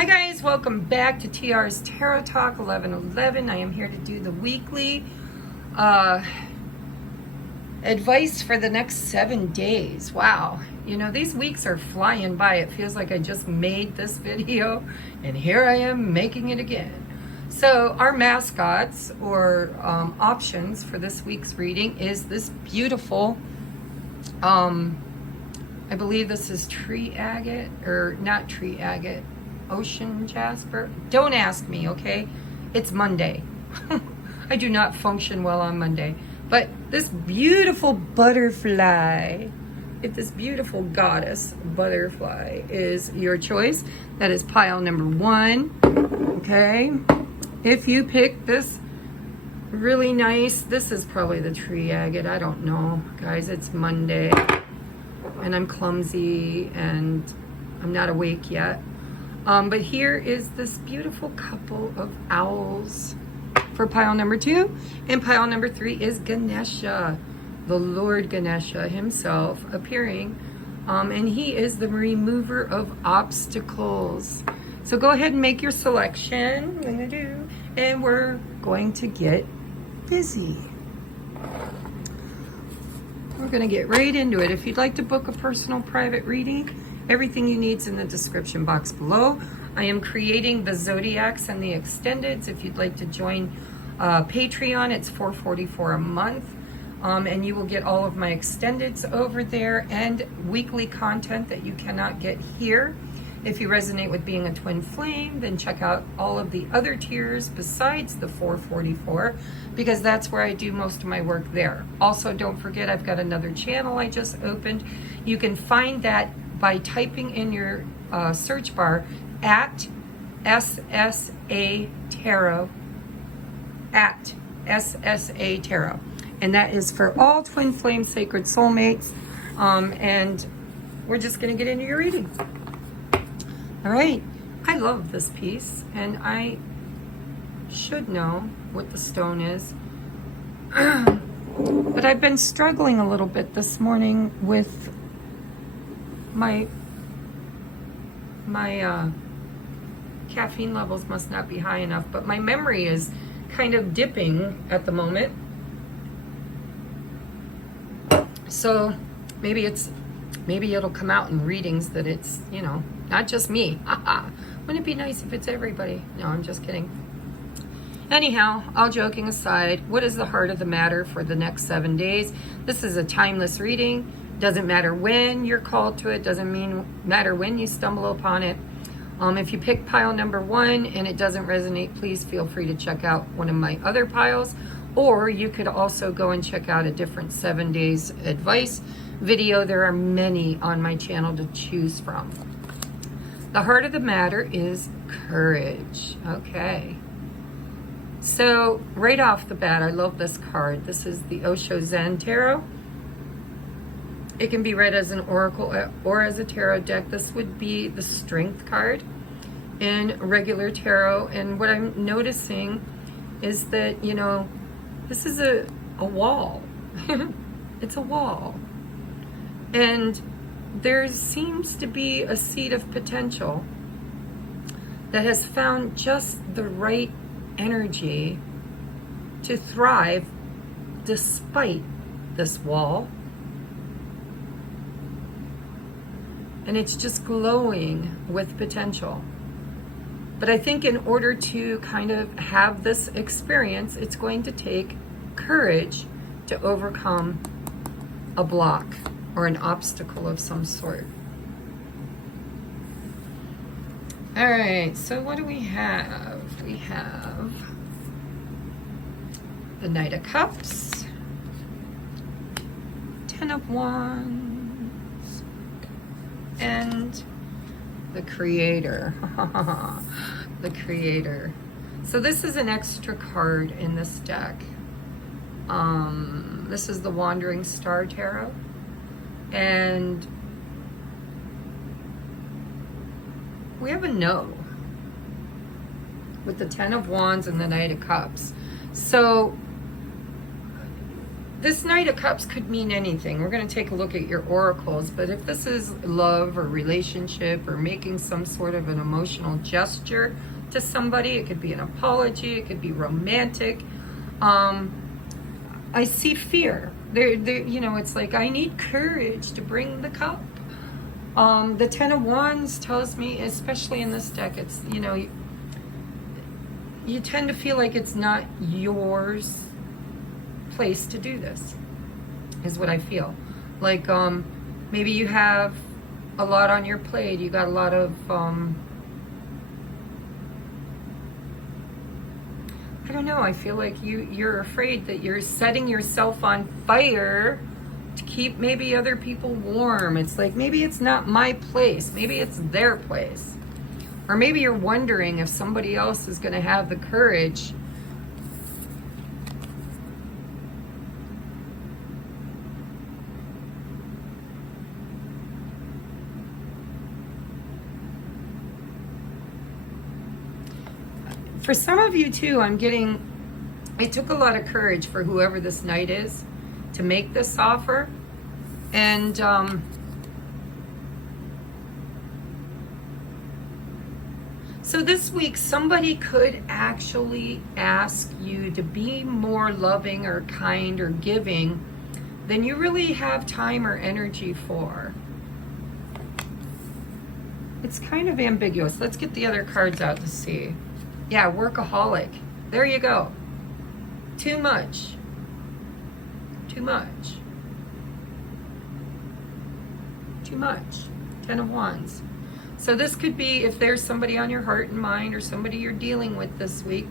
Hi guys, welcome back to TR's Tarot Talk 1111. I am here to do the weekly advice for the next 7 days. Wow, you know, these weeks are flying by. It feels like I just made this video and here I am making it again. So our mascots or options for this week's reading is this beautiful, I believe this is tree agate, or not tree agate, ocean jasper. Don't ask me, okay? It's Monday. I do not function well on Monday. But this beautiful butterfly, this beautiful goddess butterfly is your choice. That is pile number 1, okay? If you pick this really nice, this is probably the tree agate. I don't know, guys. It's Monday, and I'm clumsy, and I'm not awake yet. But here is this beautiful couple of owls for pile number 2. And pile number 3 is Ganesha, the Lord Ganesha himself appearing. And he is the remover of obstacles. So go ahead and make your selection. And we're going to get busy. We're going to get right into it. If you'd like to book a personal private reading, everything you need is in the description box below. I am creating the Zodiacs and the Extendeds. If you'd like to join Patreon, it's $4.44 a month. And you will get all of my Extendeds over there and weekly content that you cannot get here. If you resonate with being a twin flame, then check out all of the other tiers besides the $4.44, because that's where I do most of my work there. Also, don't forget, I've got another channel I just opened. You can find that by typing in your search bar at SSA Tarot, at SSA Tarot. And that is for all twin flame sacred soulmates. And we're just going to get into your reading. All right. I love this piece, and I should know what the stone is. But I've been struggling a little bit this morning with my caffeine levels must not be high enough, but my memory is kind of dipping at the moment. So maybe it'll come out in readings that it's, you know, not just me. Wouldn't it be nice if it's everybody? No, I'm just kidding. Anyhow, all joking aside, what is the heart of the matter for the next 7 days? This is a timeless reading. Doesn't matter when you're called to it. Doesn't matter when you stumble upon it. If you pick pile number 1 and it doesn't resonate, please feel free to check out one of my other piles. Or you could also go and check out a different 7 days advice video. There are many on my channel to choose from. The heart of the matter is courage. Okay. So right off the bat, I love this card. This is the Osho Zen Tarot. It can be read as an oracle or as a tarot deck. This would be the Strength card in regular tarot. And what I'm noticing is that, you know, this is a wall. It's a wall. And there seems to be a seed of potential that has found just the right energy to thrive despite this wall. And it's just glowing with potential. But I think in order to kind of have this experience, it's going to take courage to overcome a block or an obstacle of some sort. All right, so what do we have? We have the Knight of Cups, 10 of Wands, and the Creator. The Creator. So this is an extra card in this deck. This is the Wandering Star Tarot. And we have a no with the 10 of Wands and the Knight of Cups. So this Knight of Cups could mean anything. We're going to take a look at your oracles, but if this is love or relationship or making some sort of an emotional gesture to somebody, it could be an apology, it could be romantic. I see fear. You know, it's like I need courage to bring the cup. The Ten of Wands tells me, especially in this deck, it's, you know, you tend to feel like it's not yours place to do this, is what I feel. Like, maybe you have a lot on your plate, you got a lot of, I don't know, I feel like you're afraid that you're setting yourself on fire to keep maybe other people warm. It's like, maybe it's not my place, maybe it's their place. Or maybe you're wondering if somebody else is going to have the courage for some of you too. I'm getting, it took a lot of courage for whoever this Knight is to make this offer. And so this week somebody could actually ask you to be more loving or kind or giving than you really have time or energy for. It's kind of ambiguous. Let's get the other cards out to see. Yeah, workaholic. There you go. Too much. Too much. Too much. Ten of Wands. So this could be, if there's somebody on your heart and mind or somebody you're dealing with this week,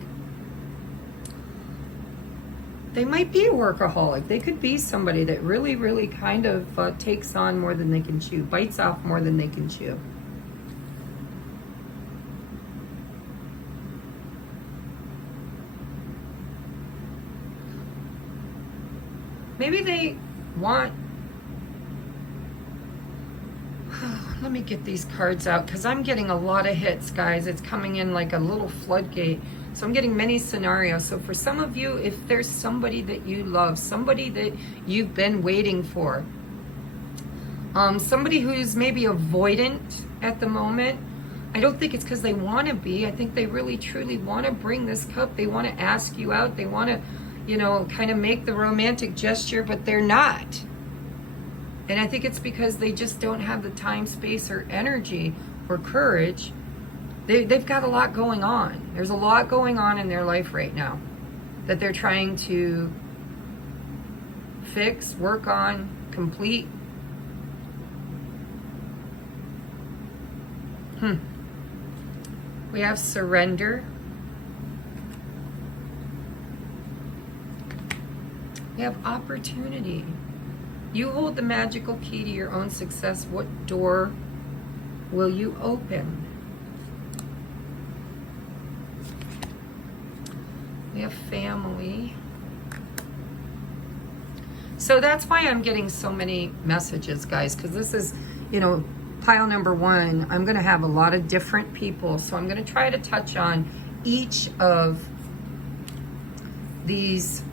they might be a workaholic. They could be somebody that really, really kind of takes on more than they can chew, bites off more than they can chew. Maybe they want, let me get these cards out because I'm getting a lot of hits, guys. It's coming in like a little floodgate. So I'm getting many scenarios. So for some of you, if there's somebody that you love, somebody that you've been waiting for, somebody who's maybe avoidant at the moment, I don't think it's because they want to be. I think they really truly want to bring this cup. They want to ask you out. They want to, you know, kind of make the romantic gesture, but they're not. And I think it's because they just don't have the time, space, or energy or courage. They've got a lot going on. There's a lot going on in their life right now that they're trying to fix, work on, complete. We have surrender. We have opportunity. You hold the magical key to your own success. What door will you open? We have family. So that's why I'm getting so many messages, guys, because this is, you know, pile number one. I'm going to have a lot of different people. So I'm going to try to touch on each of these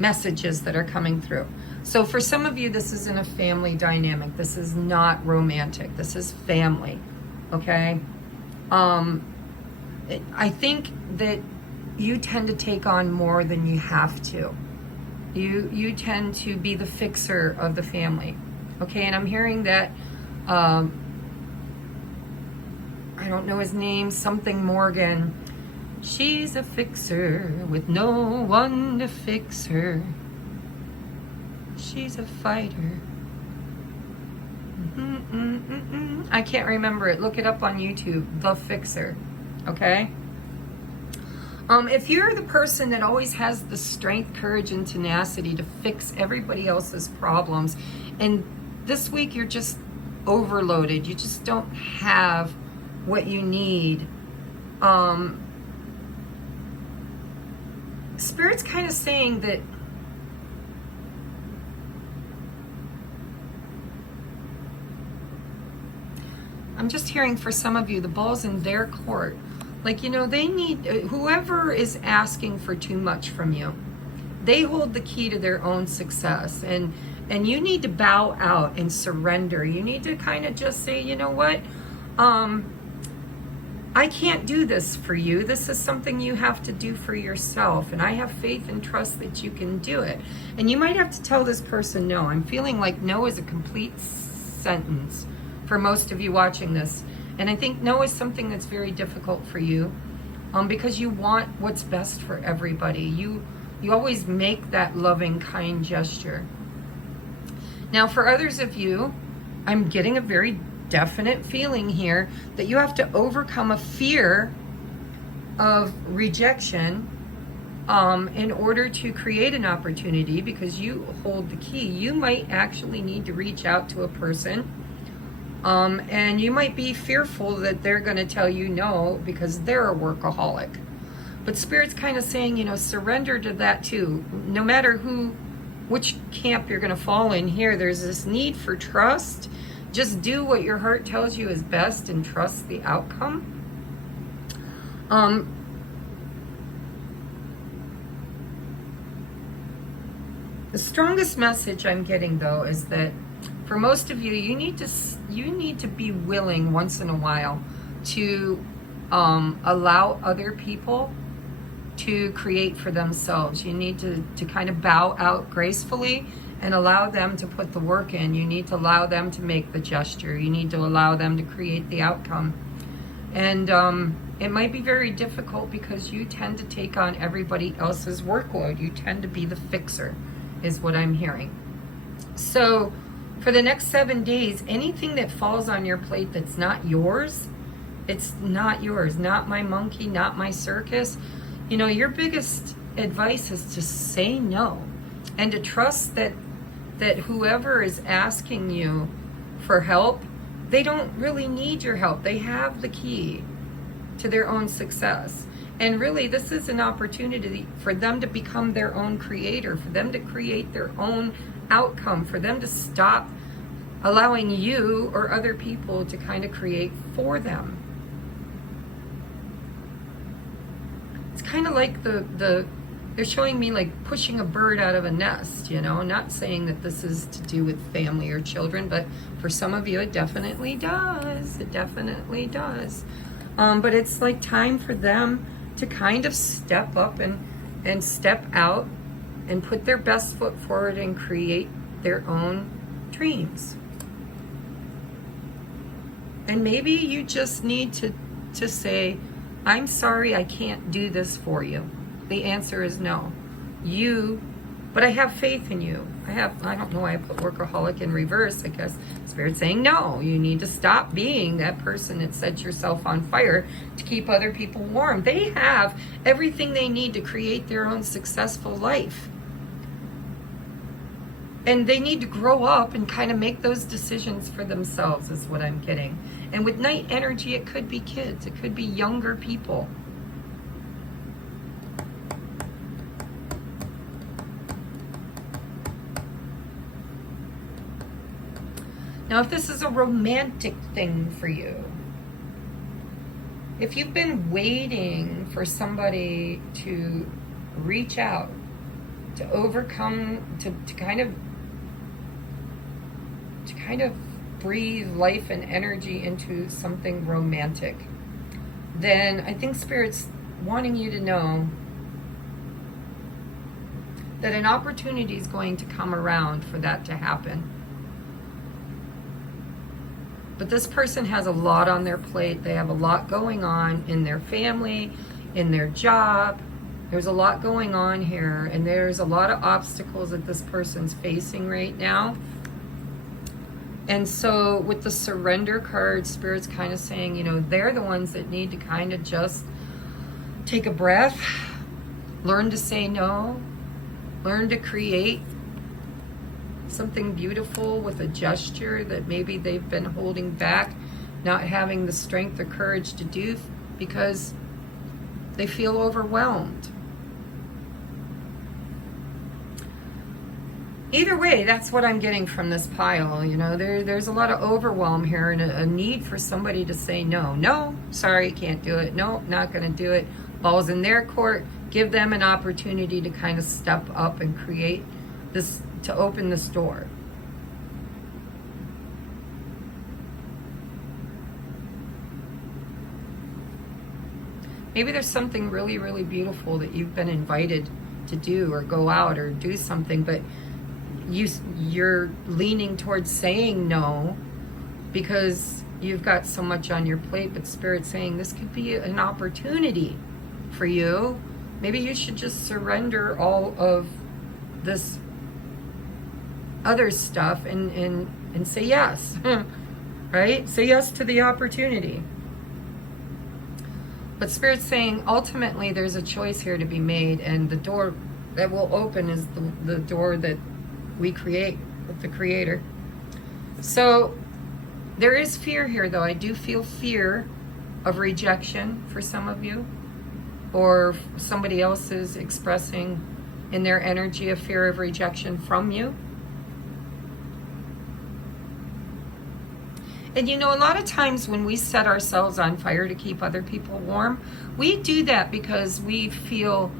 messages that are coming through. So for some of you, this isn't a family dynamic. This is not romantic. This is family, okay? I think that you tend to take on more than you have to. You tend to be the fixer of the family, okay? And I'm hearing that, I don't know his name, something Morgan. She's a fixer with no one to fix her. She's a fighter. I can't remember it. Look it up on YouTube. The Fixer. Okay? If you're the person that always has the strength, courage, and tenacity to fix everybody else's problems, and this week you're just overloaded, you just don't have what you need, Spirit's kind of saying that I'm just hearing for some of you, the ball's in their court. Like, you know, they need, whoever is asking for too much from you, they hold the key to their own success, and you need to bow out and surrender. You need to kind of just say, you know what, I can't do this for you. This is something you have to do for yourself, and I have faith and trust that you can do it. And you might have to tell this person no. I'm feeling like no is a complete sentence for most of you watching this, and I think no is something that's very difficult for you, because you want what's best for everybody. You always make that loving, kind gesture. Now, for others of you, I'm getting a very definite feeling here that you have to overcome a fear of rejection in order to create an opportunity, because you hold the key. You might actually need to reach out to a person, and you might be fearful that they're going to tell you no because they're a workaholic. But Spirit's kind of saying, you know, surrender to that too. No matter which camp you're going to fall in here, there's this need for trust. Just do what your heart tells you is best and trust the outcome. The strongest message I'm getting, though, is that for most of you, you need to be willing once in a while to allow other people to create for themselves. You need to kind of bow out gracefully and allow them to put the work in. You need to allow them to make the gesture. You need to allow them to create the outcome. And it might be very difficult because you tend to take on everybody else's workload. You tend to be the fixer, is what I'm hearing. So for the next 7 days, anything that falls on your plate that's not yours, it's not yours. Not my monkey, not my circus. You know, your biggest advice is to say no and to trust that whoever is asking you for help, they don't really need your help. They have the key to their own success. And really, this is an opportunity for them to become their own creator, for them to create their own outcome, for them to stop allowing you or other people to kind of create for them. It's kind of like they're showing me like pushing a bird out of a nest, you know, not saying that this is to do with family or children, but for some of you it definitely does. It definitely does. But it's like time for them to kind of step up and step out and put their best foot forward and create their own dreams. And maybe you just need to say, I'm sorry, I can't do this for you. The answer is no. But I have faith in you. I don't know why I put workaholic in reverse. I guess Spirit's saying no. You need to stop being that person that sets yourself on fire to keep other people warm. They have everything they need to create their own successful life. And they need to grow up and kind of make those decisions for themselves, is what I'm getting. And with night energy, it could be kids. It could be younger people. Now, if this is a romantic thing for you, if you've been waiting for somebody to reach out, to overcome, to kind of breathe life and energy into something romantic, then I think Spirit's wanting you to know that an opportunity is going to come around for that to happen. But this person has a lot on their plate. They have a lot going on in their family, in their job. There's a lot going on here, and there's a lot of obstacles that this person's facing right now. And so with the surrender card, Spirit's kind of saying, you know, they're the ones that need to kind of just take a breath, learn to say no, learn to create something beautiful with a gesture that maybe they've been holding back, not having the strength or courage to do because they feel overwhelmed. Either way, that's what I'm getting from this pile. You know, there's a lot of overwhelm here and a need for somebody to say no. No, sorry, can't do it. No, not going to do it. Ball's in their court. Give them an opportunity to kind of step up and create this, to open this door. Maybe there's something really, really beautiful that you've been invited to do, or go out or do something, but you're leaning towards saying no because you've got so much on your plate. But Spirit's saying this could be an opportunity for you. Maybe you should just surrender all of this other stuff and say yes. Right? Say yes to the opportunity. But Spirit's saying ultimately there's a choice here to be made, and the door that will open is the door that we create with the Creator. So there is fear here, though. I do feel fear of rejection for some of you, or somebody else is expressing in their energy a fear of rejection from you. And you know, a lot of times when we set ourselves on fire to keep other people warm, we do that because we feel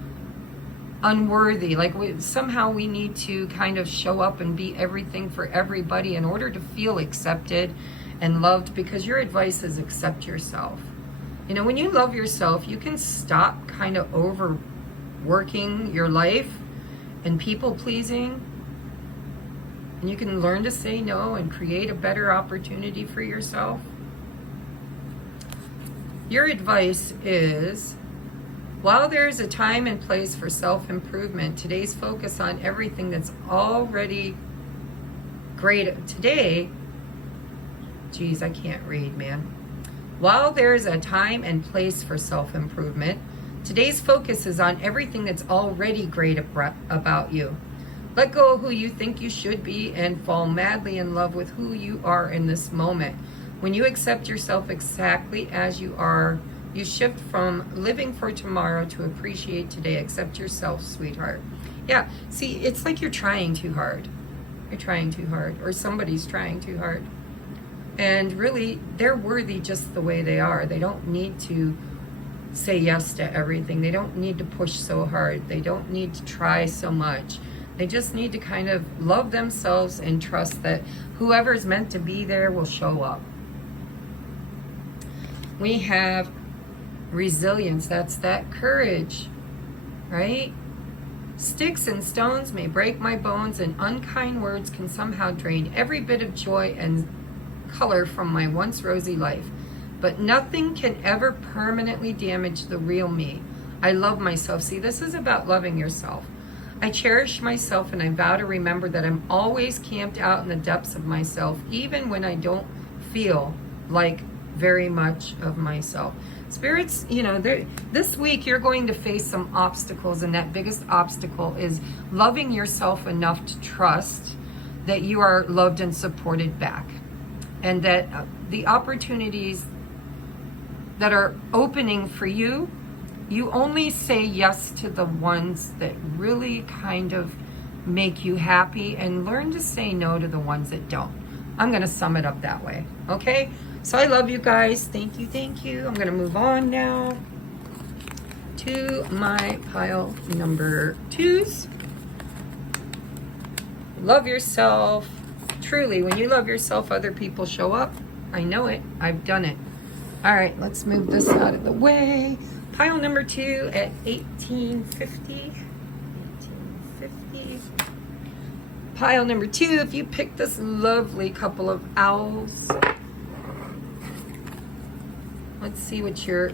unworthy. Like somehow we need to kind of show up and be everything for everybody in order to feel accepted and loved, because your advice is accept yourself. You know, when you love yourself, you can stop kind of overworking your life and people pleasing. And you can learn to say no and create a better opportunity for yourself. Your advice is, while there is a time and place for self-improvement, today's focus on everything that's already great. Today, geez, I can't read, man. While there is a time and place for self-improvement, today's focus is on everything that's already great about you. Let go of who you think you should be and fall madly in love with who you are in this moment. When you accept yourself exactly as you are, you shift from living for tomorrow to appreciate today. Accept yourself, sweetheart. Yeah, see, it's like you're trying too hard. You're trying too hard, or somebody's trying too hard. And really, they're worthy just the way they are. They don't need to say yes to everything. They don't need to push so hard. They don't need to try so much. They just need to kind of love themselves and trust that whoever's meant to be there will show up. We have resilience. That's that courage, right? Sticks and stones may break my bones, and unkind words can somehow drain every bit of joy and color from my once rosy life. But nothing can ever permanently damage the real me. I love myself. See, this is about loving yourself. I cherish myself, and I vow to remember that I'm always camped out in the depths of myself, even when I don't feel like very much of myself. Spirits, you know, this week you're going to face some obstacles, and that biggest obstacle is loving yourself enough to trust that you are loved and supported back, and that the opportunities that are opening for you, you only say yes to the ones that really kind of make you happy, and learn to say no to the ones that don't. I'm going to sum it up that way. Okay? So I love you guys. Thank you. Thank you. I'm going to move on now to my pile number 2s. Love yourself. Truly, when you love yourself, other people show up. I know it. I've done it. All right, let's move this out of the way. Pile number 2 at 1850. Pile number 2, if you pick this lovely couple of owls. Let's see what your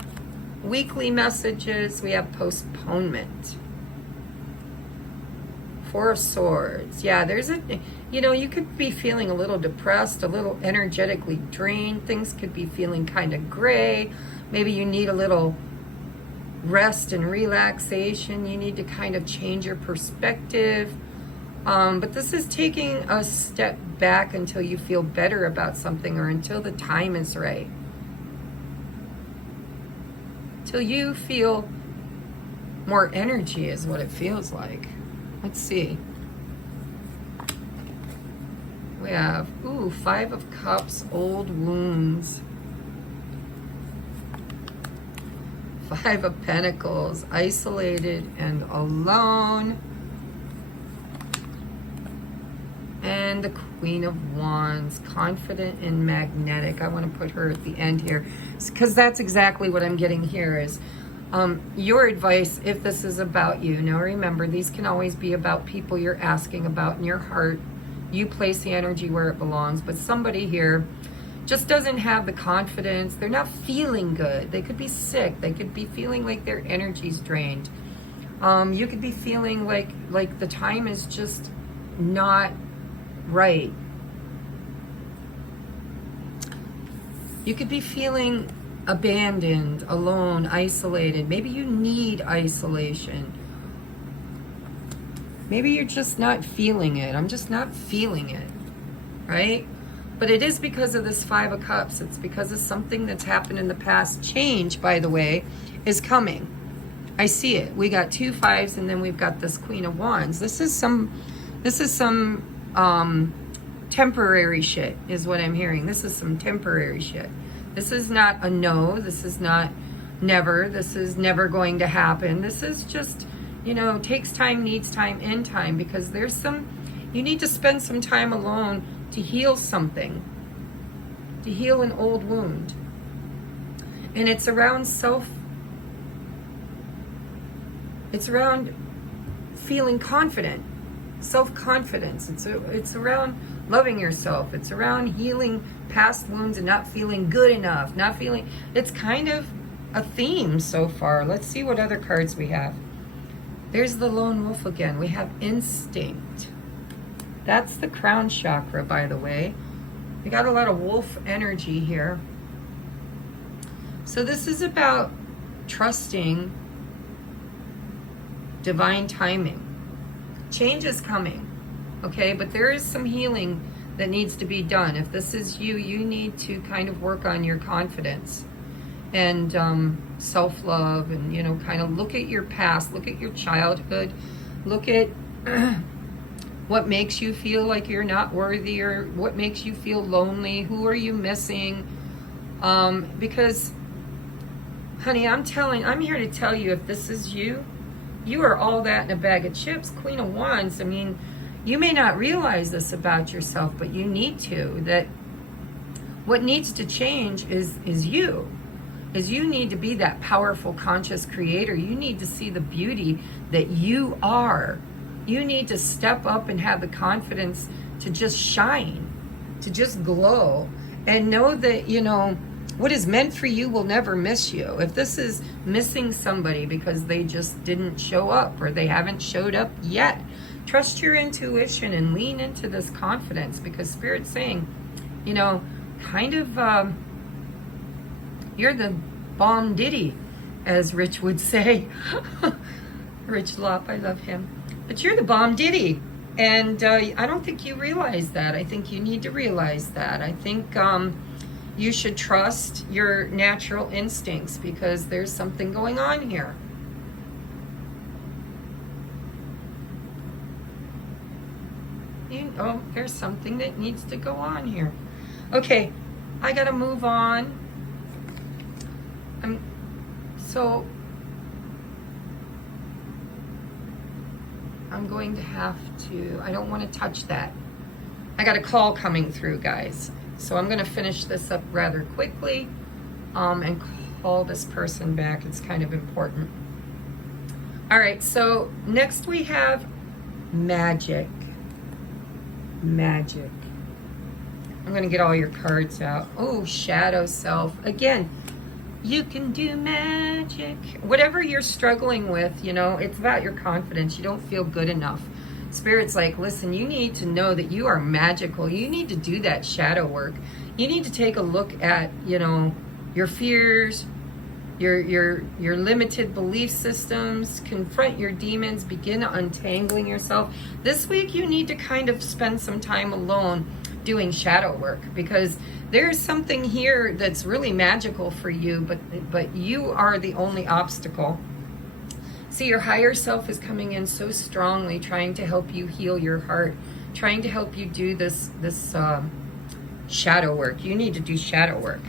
weekly message is. We have postponement. 4 of Swords. Yeah, there's a, you know, you could be feeling a little depressed, a little energetically drained. Things could be feeling kind of gray. Maybe you need a little rest and relaxation. You need to kind of change your perspective. But this is taking a step back until you feel better about something, or until the time is right. Till you feel more energy is what it feels like. Let's see. We have, 5 of Cups, old wounds. Five of Pentacles, isolated and alone. And the Queen of Wands, confident and magnetic. I want to put her at the end here because that's exactly what I'm getting here is your advice if this is about you. Now remember, these can always be about people you're asking about in your heart. You place the energy where it belongs, but somebody here just doesn't have the confidence. They're not feeling good. They could be sick. They could be feeling like their energy's drained. You could be feeling like the time is just not right. You could be feeling abandoned, alone, isolated. Maybe you need isolation. Maybe you're just not feeling it. I'm just not feeling it, right? But it is because of this Five of Cups. It's because of something that's happened in the past. Change, by the way, is coming. I see it. We got 2 5s and then we've got this Queen of Wands. This is some temporary shit is what I'm hearing. This is some temporary shit. This is not a no. This is not never. This is never going to happen. This is just, you know, takes time, needs time, in time, because there's some, you need to spend some time alone to heal something, to heal an old wound. And it's around it's around feeling confident, self-confidence. It's around loving yourself. It's around healing past wounds and not feeling good enough, not feeling, it's kind of a theme so far. Let's see what other cards we have. There's the lone wolf again. We have instinct. That's the crown chakra, by the way. We got a lot of wolf energy here. So this is about trusting divine timing. Change is coming, okay? But there is some healing that needs to be done. If this is you, you need to kind of work on your confidence and self-love, and, you know, kind of look at your past, look at your childhood, look at what makes you feel like you're not worthy, or what makes you feel lonely. Who are you missing? Because, honey, I'm here to tell you, if this is you, you are all that in a bag of chips. Queen of Wands, I mean, you may not realize this about yourself, but you need to. That what needs to change is you. Is you need to be that powerful, conscious creator. You need to see the beauty that you are. You need to step up and have the confidence to just shine, to just glow, and know that, you know, what is meant for you will never miss you. If this is missing somebody because they just didn't show up or they haven't showed up yet, trust your intuition and lean into this confidence, because Spirit's saying, you know, kind of, you're the bomb ditty, as Rich would say. Rich Lop, I love him. But you're the bomb ditty. And I don't think you realize that. I think you need to realize that. I think you should trust your natural instincts, because there's something going on here. Oh, there's something that needs to go on here. Okay, I gotta move on. I'm going to have to, I don't want to touch that. I got a call coming through, guys. So I'm going to finish this up rather quickly and call this person back. It's kind of important. All right, so next we have magic. Magic. I'm going to get all your cards out. Oh, shadow self. Again, you can do magic. Whatever you're struggling with, you know, it's about your confidence. You don't feel good enough. Spirit's like, listen, you need to know that you are magical. You need to do that shadow work. You need to take a look at, you know, your fears, your limited belief systems, confront your demons, begin untangling yourself. This week you need to kind of spend some time alone doing shadow work, because there's something here that's really magical for you, but you are the only obstacle. See, your higher self is coming in so strongly, trying to help you heal your heart, trying to help you do this shadow work. You need to do shadow work.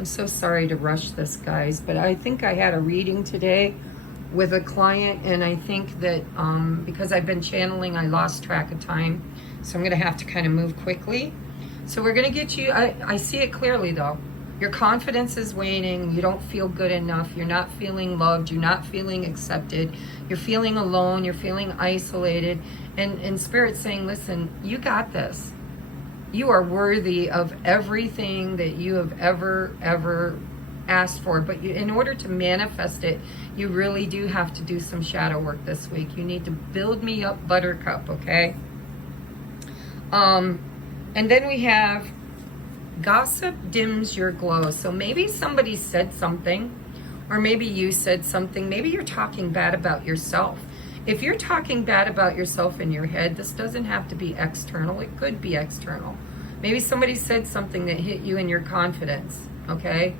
I'm so sorry to rush this, guys, but I think I had a reading today with a client, and I think that because I've been channeling, I lost track of time. So I'm going to have to kind of move quickly. So we're going to get you, I see it clearly though. Your confidence is waning. You don't feel good enough. You're not feeling loved. You're not feeling accepted. You're feeling alone. You're feeling isolated. And Spirit's saying, listen, you got this. You are worthy of everything that you have ever asked for. But in order to manifest it, you really do have to do some shadow work this week. You need to build me up, Buttercup, okay? And then we have gossip dims your glow. So maybe somebody said something, or maybe you said something. Maybe you're talking bad about yourself. If you're talking bad about yourself in your head, this doesn't have to be external. It could be external. Maybe somebody said something that hit you in your confidence, okay?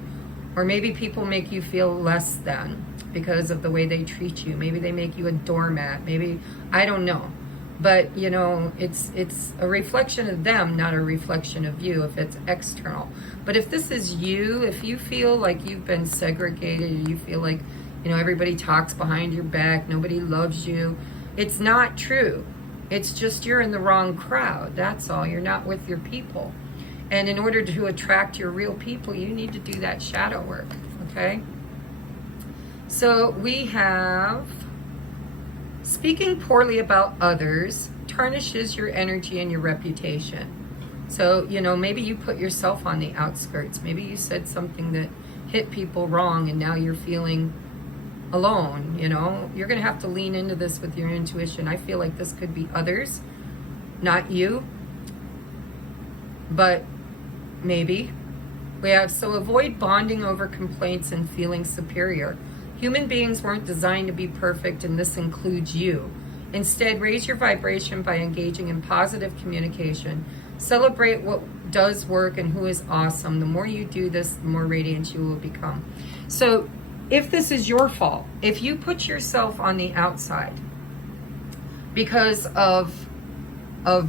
Or maybe people make you feel less than because of the way they treat you. Maybe they make you a doormat. Maybe, I don't know. But, you know, it's a reflection of them, not a reflection of you if it's external. But if this is you, if you feel like you've been segregated, you feel like, you know, everybody talks behind your back, nobody loves you, it's not true. It's just you're in the wrong crowd. That's all. You're not with your people. And in order to attract your real people, you need to do that shadow work, okay? So we have... speaking poorly about others tarnishes your energy and your reputation. So, you know, maybe you put yourself on the outskirts. Maybe you said something that hit people wrong and now you're feeling alone, you know. You're going to have to lean into this with your intuition. I feel like this could be others, not you, but maybe. We have, so avoid bonding over complaints and feeling superior. Human beings weren't designed to be perfect, and this includes you. Instead, raise your vibration by engaging in positive communication. Celebrate what does work and who is awesome. The more you do this, the more radiant you will become. So if this is your fault, if you put yourself on the outside because of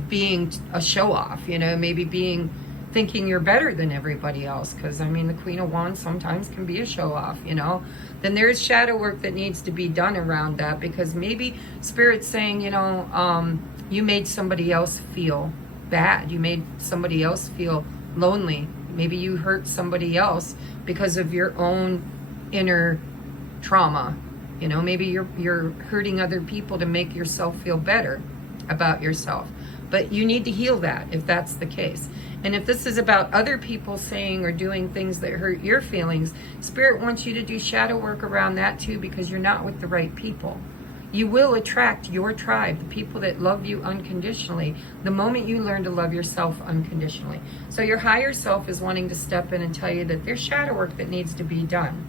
being a show-off, you know, maybe thinking you're better than everybody else, because I mean the Queen of Wands sometimes can be a show-off, you know, then there's shadow work that needs to be done around that, because maybe Spirit's saying, you know, you made somebody else feel bad, you made somebody else feel lonely, maybe you hurt somebody else because of your own inner trauma, you know, maybe you're hurting other people to make yourself feel better about yourself. But you need to heal that if that's the case. And if this is about other people saying or doing things that hurt your feelings, Spirit wants you to do shadow work around that too, because you're not with the right people. You will attract your tribe, the people that love you unconditionally, the moment you learn to love yourself unconditionally. So your higher self is wanting to step in and tell you that there's shadow work that needs to be done.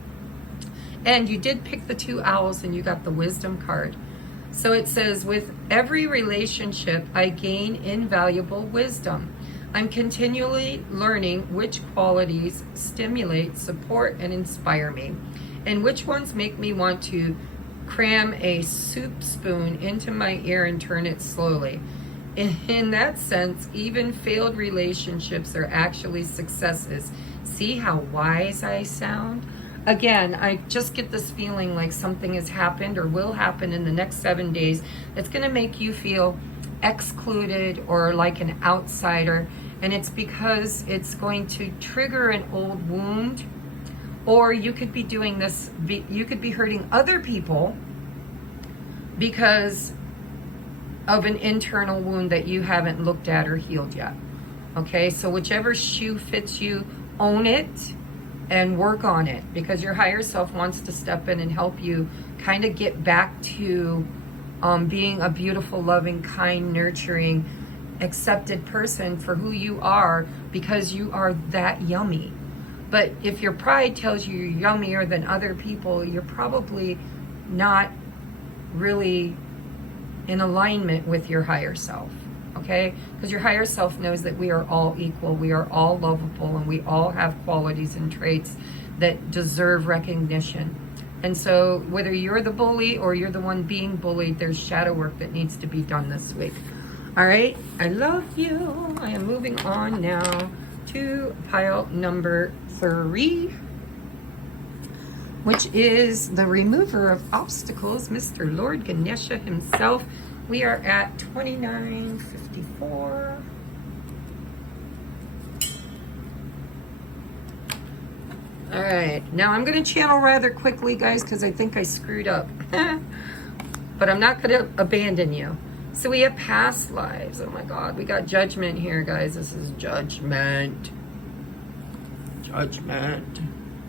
And you did pick the 2 owls and you got the wisdom card. So it says, with every relationship, I gain invaluable wisdom. I'm continually learning which qualities stimulate, support, and inspire me, and which ones make me want to cram a soup spoon into my ear and turn it slowly. In that sense, even failed relationships are actually successes. See how wise I sound? Again, I just get this feeling like something has happened or will happen in the next 7 days that's going to make you feel excluded or like an outsider. And it's because it's going to trigger an old wound, or you could be doing this, you could be hurting other people because of an internal wound that you haven't looked at or healed yet. Okay, so whichever shoe fits you, own it and work on it, because your higher self wants to step in and help you kind of get back to being a beautiful, loving, kind, nurturing, accepted person for who you are, because you are that yummy. But if your pride tells you you're yummier than other people, you're probably not really in alignment with your higher self, okay? Because your higher self knows that we are all equal, we are all lovable, and we all have qualities and traits that deserve recognition. And so whether you're the bully or you're the one being bullied, there's shadow work that needs to be done this week. All right, I love you. I am moving on now to pile number 3, which is the remover of obstacles, Mr. Lord Ganesha himself. We are at 2954. All right, now I'm going to channel rather quickly, guys, because I think I screwed up. But I'm not going to abandon you. So we have past lives. Oh my God, we got judgment here, guys. This is judgment. Judgment.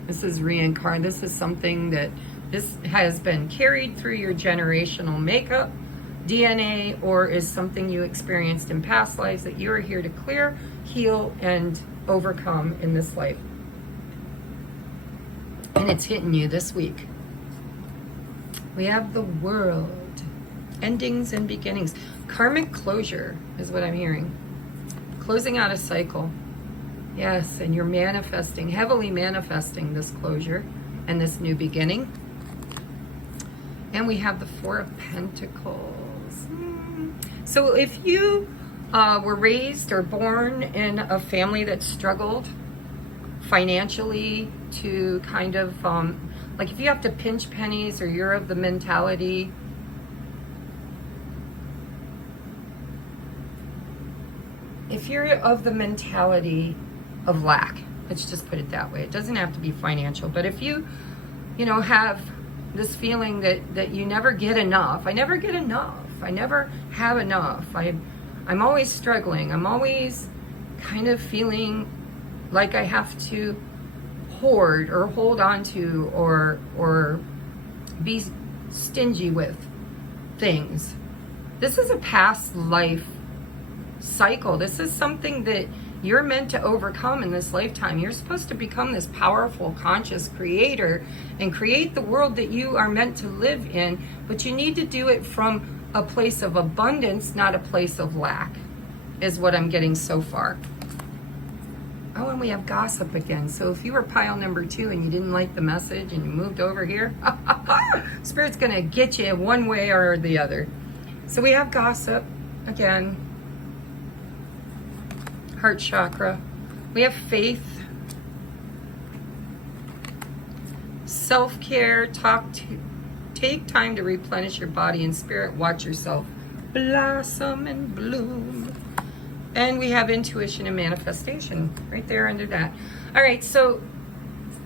This is reincarnate. This is something that this has been carried through your generational makeup, DNA, or is something you experienced in past lives that you are here to clear, heal, and overcome in this life. And it's hitting you this week. We have the World. Endings and beginnings. Karmic closure is what I'm hearing. Closing out a cycle. Yes, and you're manifesting, heavily manifesting this closure and this new beginning. And we have the Four of Pentacles. So if you were raised or born in a family that struggled financially to kind of, like if you have to pinch pennies, or you're of the mentality, if you're of the mentality of lack, let's just put it that way. It doesn't have to be financial, but if you know, have this feeling that you never get enough. I never get enough. I never have enough. I'm always struggling. I'm always kind of feeling like I have to hoard or hold on to or be stingy with things. This is a past life cycle. This is something that you're meant to overcome in this lifetime. You're supposed to become this powerful, conscious creator and create the world that you are meant to live in, but you need to do it from a place of abundance, not a place of lack, is what I'm getting so far. Oh, and we have gossip again. So if you were pile number 2 and you didn't like the message and you moved over here, Spirit's gonna get you one way or the other. So we have gossip again. Heart chakra. We have faith, self-care, take time to replenish your body and spirit, watch yourself blossom and bloom. And we have intuition and manifestation right there under that. All right, so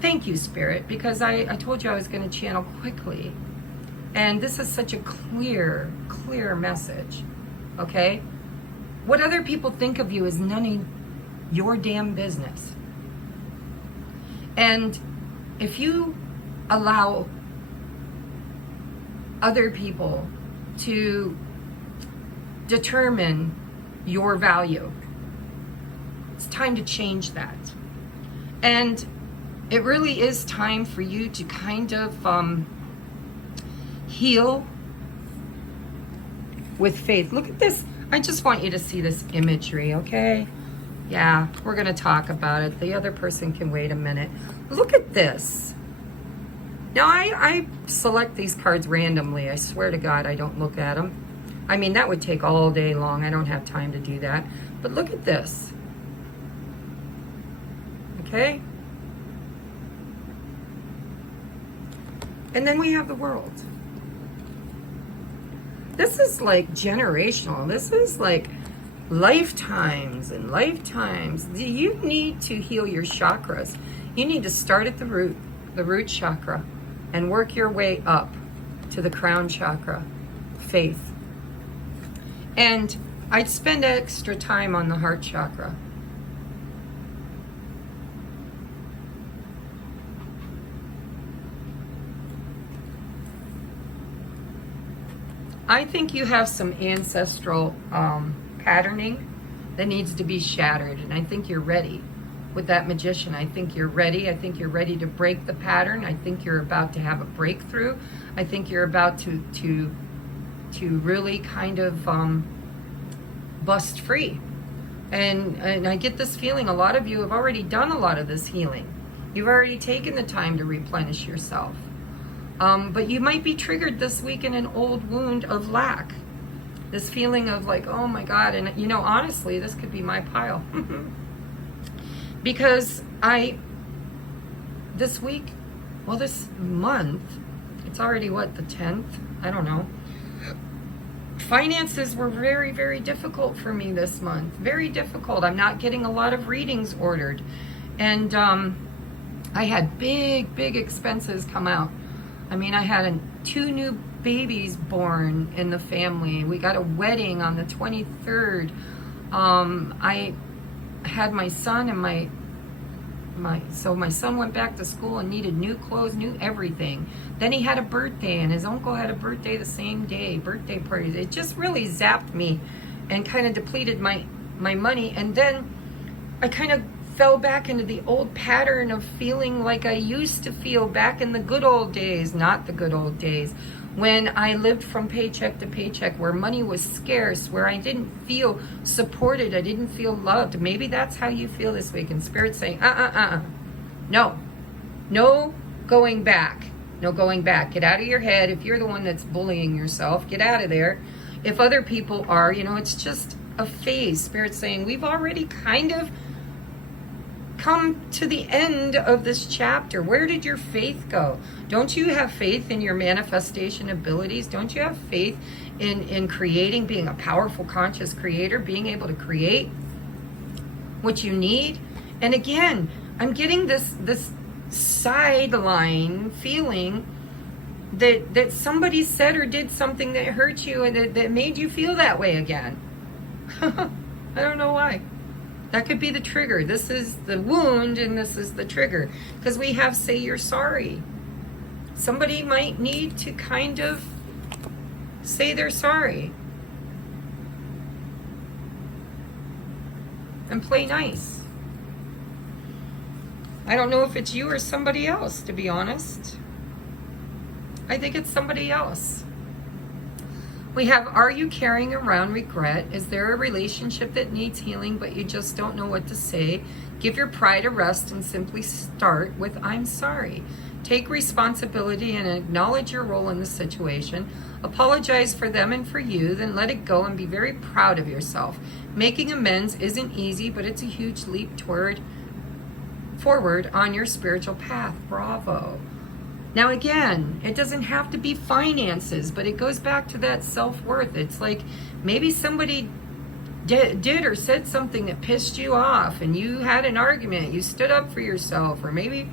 thank you, Spirit, because I told you I was going to channel quickly. And this is such a clear message, okay? What other people think of you is none of your damn business. And if you allow other people to determine your value, it's time to change that. And it really is time for you to kind of heal with faith. Look at this. I just want you to see this imagery, okay? Yeah, we're going to talk about it. The other person can wait a minute. Look at this. Now, I select these cards randomly. I swear to God, I don't look at them. I mean, that would take all day long. I don't have time to do that. But look at this. Okay? And then we have the World. This is like generational. This is like lifetimes and lifetimes. You need to heal your chakras. You need to start at the root chakra, and work your way up to the crown chakra, faith. And I'd spend extra time on the heart chakra. I think you have some ancestral patterning that needs to be shattered, and I think you're ready with that Magician. I think you're ready. I think you're ready to break the pattern. I think you're about to have a breakthrough. I think you're about to really kind of bust free. And I get this feeling a lot of you have already done a lot of this healing. You've already taken the time to replenish yourself. But you might be triggered this week in an old wound of lack. This feeling of like, oh my God, and you know, honestly, this could be my pile. Because this week, well, this month, it's already what, the 10th? I don't know. Finances were very, very difficult for me this month. Very difficult. I'm not getting a lot of readings ordered. And I had big, big expenses come out. I mean, I had 2 new babies born in the family. We got a wedding on the 23rd. I had my son and so my son went back to school and needed new clothes, new everything. Then he had a birthday, and his uncle had a birthday the same day, birthday parties. It just really zapped me and kind of depleted my money. And then I kind of fell back into the old pattern of feeling like I used to feel back in the good old days, not the good old days, when I lived from paycheck to paycheck, where money was scarce, where I didn't feel supported, I didn't feel loved. Maybe that's how you feel this week, and Spirit's saying, no going back. No going back. Get out of your head. If you're the one that's bullying yourself, get out of there. If other people are, it's just a phase. Spirit's saying, we've already kind of come to the end of this chapter. Where did your faith go? Don't you have faith in your manifestation abilities? Don't you have faith in creating, being a powerful conscious creator, being able to create what you need? And again, I'm getting this sideline feeling that somebody said or did something that hurt you and that made you feel that way again. I don't know why. That could be the trigger. This is the wound and this is the trigger. Because we have say you're sorry. Somebody might need to kind of say they're sorry. And play nice. I don't know if it's you or somebody else, to be honest. I think it's somebody else. We have, are you carrying around regret? Is there a relationship that needs healing, but you just don't know what to say? Give your pride a rest and simply start with, I'm sorry. Take responsibility and acknowledge your role in the situation. Apologize for them and for you, then let it go and be very proud of yourself. Making amends isn't easy, but it's a huge leap forward on your spiritual path. Bravo. Now again, it doesn't have to be finances, but it goes back to that self-worth. It's like maybe somebody did or said something that pissed you off and you had an argument, you stood up for yourself, or maybe,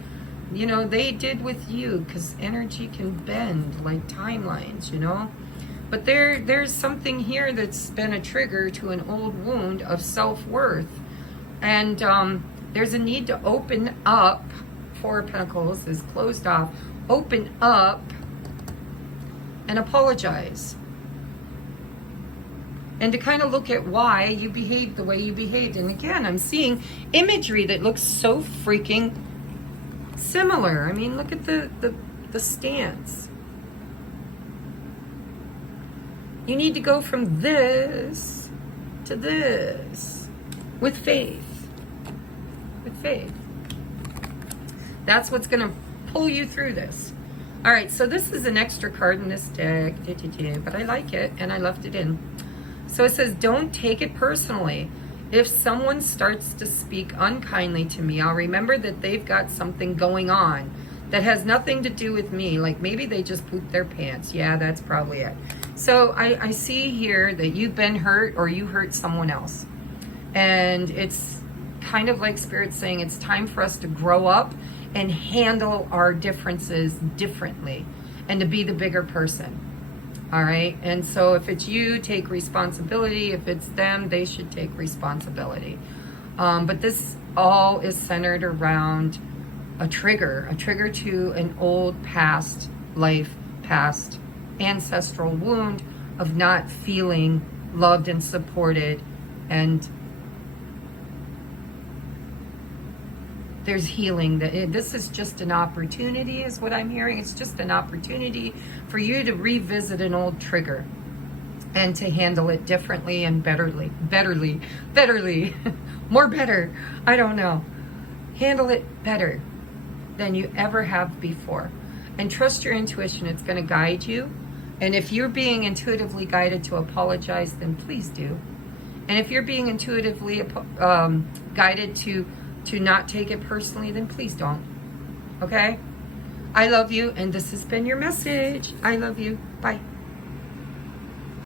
they did with you, because energy can bend like timelines, But there's something here that's been a trigger to an old wound of self-worth. And there's a need to open up. 4 of Pentacles is closed off. Open up and apologize. And to kind of look at why you behaved the way you behaved. And again, I'm seeing imagery that looks so freaking similar. I mean, look at the stance. You need to go from this to this with faith. With faith. That's what's going to pull you through this. All right, so this is an extra card in this deck, but I like it and I left it in. So it says, don't take it personally. If someone starts to speak unkindly to me, I'll remember that they've got something going on that has nothing to do with me. Like maybe they just pooped their pants. Yeah, that's probably it. So I see here that you've been hurt or you hurt someone else. And it's kind of like Spirit saying it's time for us to grow up and handle our differences differently and to be the bigger person. All right. And so if it's you, take responsibility. If it's them, they should take responsibility. But this all is centered around a trigger to an old past life, past ancestral wound of not feeling loved and supported. And there's healing. This is just an opportunity, is what I'm hearing. It's just an opportunity for you to revisit an old trigger and to handle it differently and betterly, more better. I don't know. Handle it better than you ever have before. And trust your intuition. It's going to guide you. And if you're being intuitively guided to apologize, then please do. And if you're being intuitively guided to to not take it personally, then please don't. Okay? I love you, and this has been your message. I love you. Bye.